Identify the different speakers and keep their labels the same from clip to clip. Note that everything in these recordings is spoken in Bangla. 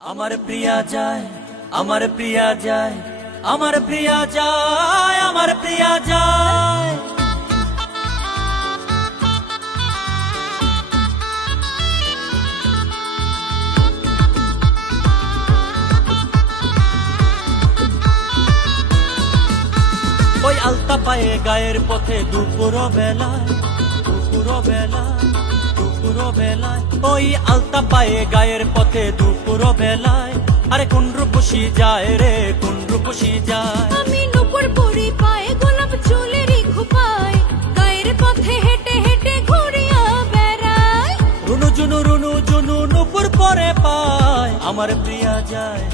Speaker 1: আমার প্রিয়া যায়, আমার প্রিয়া যায়, আমার প্রিয়া যায়, আমার প্রিয়া যায়। ওই আলতা পায়ে গায়ের পথে দুপুর বেলা দুপুর বেলায় দুপুর বেলায় ওই আলতা পায়ে গায়ের পথে দুপুর বেলায় আরে কোন রূপসী যায় রে কোন রূপসী যায়?
Speaker 2: আমি নুপুর পরি পায়ে গোলাপ চুলেরই খোপায় গায়ের পথে হেঁটে হেঁটে ঘুরিয়া বেড়াই।
Speaker 1: রুনু জুনু রুনু জুনু নুপুর পরে পায়। আমার প্রিয়া যায়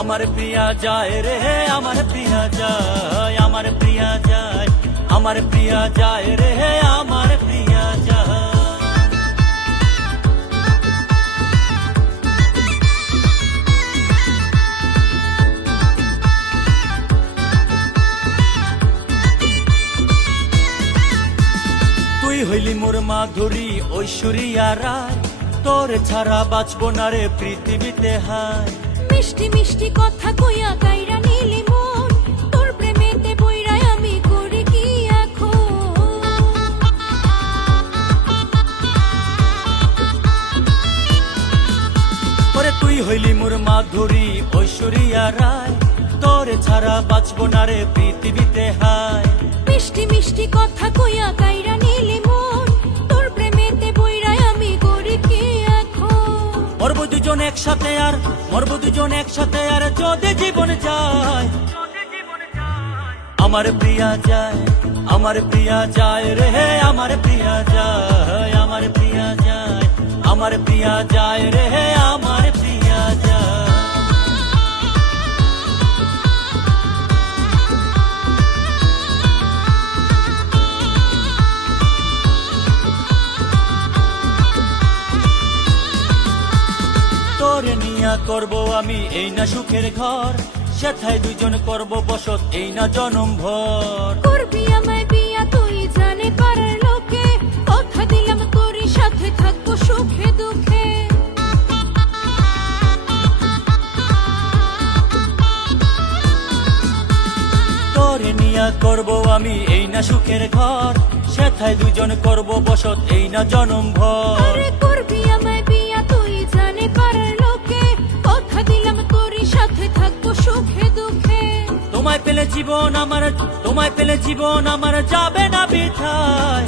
Speaker 1: আমার প্রিয়া যায় রে আমার প্রিয়া যায় আমার প্রিয়া যায় আমার প্রিয়া যায় রে আমার মোর মাধুরী ঐশ্বরিয়া রায় তোর ছাড়া বাঁচবো না রে পৃথিবীতে হায়
Speaker 2: মিষ্টি মিষ্টি কথা কইয়া গাইরা নিলি মন তোর প্রেমেতে বইরাই আমি করি কি এখন?
Speaker 1: ওরে তুই হইলি মোর মাধুরী ঐশ্বরিয়া রায় তোর ছাড়া বাঁচবো না রে পৃথিবীতে হায়
Speaker 2: মিষ্টি মিষ্টি কথা কইয়া
Speaker 1: একসাথে আর মরব দুজন একসাথে আর যদি জীবন যায়, আমার প্রিয়া যায়, আমার প্রিয়া যায় রে আমার প্রিয়া যায়, আমার প্রিয়া যায়, আমার প্রিয়া যায় রে আমার তোরে নিয়া করব আমি এই না সুখের ঘর। সেথায় দুজন করব বসত এই না জনম ভর।
Speaker 2: করবি আমায় বিয়া তুই জানে পারার লোকে কথা দিলাম তোরই সাথে থাকব সুখে দুঃখে।
Speaker 1: তোরে নিয়া করব আমি এই না সুখের ঘর। সেথায় দুজন করব বসত এই না জনম ভর। তোমায় পেলে জীবন আমার, তোমায় পেলে জীবন আমার যাবে না বিথায়।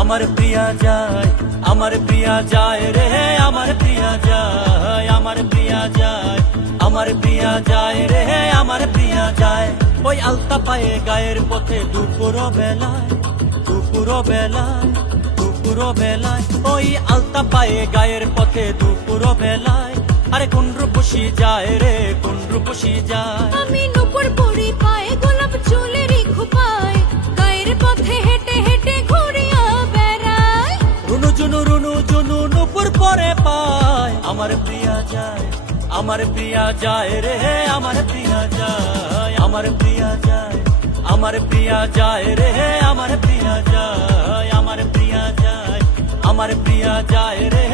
Speaker 1: আমার প্রিয়া যায়, আমার প্রিয়া যায় রে, আমার প্রিয়া যায়, আমার প্রিয়া যায়, আমার প্রিয়া যায় রে, আমার প্রিয়া যায়। ওই আলতা পায়ে গায়ের পথে দুপুর বেলায় দুপুর বেলায় দুপুর বেলায়। ওই আলতা পায়ে গায়ের পথে দুপুর বেলায়। আরে কোন রূপসী যায় রে, কোন রূপসী যায়।
Speaker 2: আমি নুপুর পরি পায়ে গোলাপ গায়ের পথে হেঁটে হেঁটে ঘুরিয়া বেড়াই
Speaker 1: রুনু জুনু রুনু জুনু নুপুর পরে পায়। আমার প্রিয়া যায় আমার প্রিয়া যায় রে আমার প্রিয়া যায় আমার প্রিয়া যায় আমার প্রিয়া যায় রে আমার প্রিয়া যায় আমার প্রিয়া যায় আমার প্রিয়া যায় রে